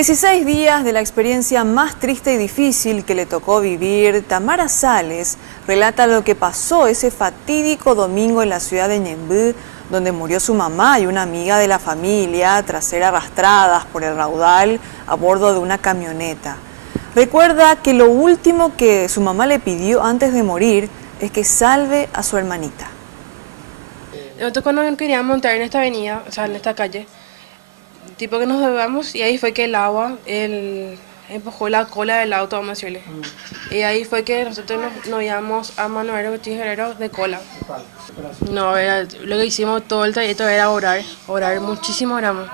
A 16 días de la experiencia más triste y difícil que le tocó vivir, Tamara Sales relata lo que pasó ese fatídico domingo en la ciudad de Ñemby, donde murió su mamá y una amiga de la familia tras ser arrastradas por el raudal a bordo de una camioneta. Recuerda que lo último que su mamá le pidió antes de morir es que salve a su hermanita. Nosotros cuando queríamos montar en esta avenida, o sea, en esta calle, tipo que nos bebamos y ahí fue que el agua empujó la cola del auto, vamos a decirle. Y ahí fue que nosotros nos íbamos a Manuel Ortiz Herrero de cola. No, lo que hicimos todo el trayecto era orar muchísimo oramos.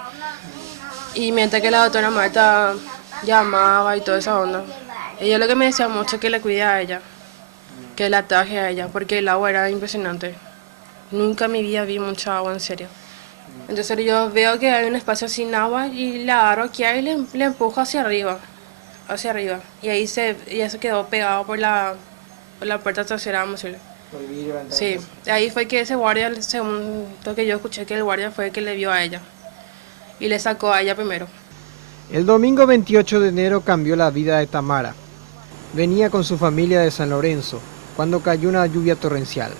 Y mientras que la doctora Marta llamaba y toda esa onda, ella lo que me decía mucho que le cuide a ella, que la ataje a ella, porque el agua era impresionante. Nunca en mi vida vi mucha agua, en serio. Entonces yo veo que hay un espacio sin agua y la agarro aquí y le empujo hacia arriba. Y ahí ella se quedó pegado por la puerta trasera, vamos a decirle. Sí, ahí fue que ese guardia, según lo que yo escuché, que el guardia fue el que le vio a ella y le sacó a ella primero. El domingo 28 de enero cambió la vida de Tamara. Venía con su familia de San Lorenzo cuando cayó una lluvia torrencial.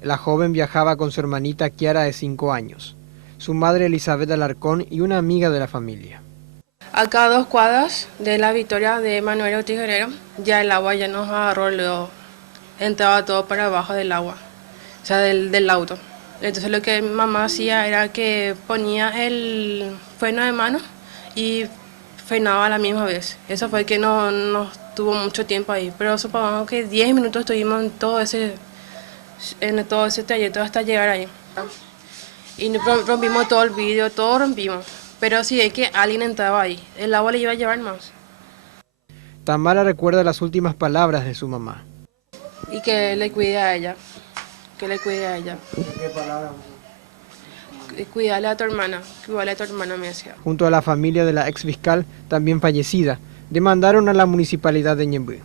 La joven viajaba con su hermanita Kiara de 5 años, su madre Elizabeth Alarcón y una amiga de la familia. Acá a 2 cuadras de la Victoria de Manuel Ortiz Herrero, ya el agua ya nos agarró, luego entraba todo para abajo del agua, o sea, del auto. Entonces lo que mamá hacía era que ponía el freno de mano y frenaba a la misma vez. Eso fue que no tuvo mucho tiempo ahí, pero supongamos que 10 minutos estuvimos en todo ese trayecto hasta llegar ahí. Y rompimos todo el vidrio, todo rompimos. Pero sí es que alguien entraba ahí, el agua le iba a llevar más. Tamara recuerda las últimas palabras de su mamá. Y que le cuide a ella, ¿Qué palabras? Cuídale a tu hermana, me decía. Junto a la familia de la ex fiscal, también fallecida, demandaron a la municipalidad de Ñemby.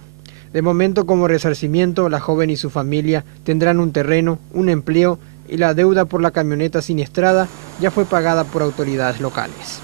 De momento, como resarcimiento, la joven y su familia tendrán un terreno, un empleo y la deuda por la camioneta siniestrada ya fue pagada por autoridades locales.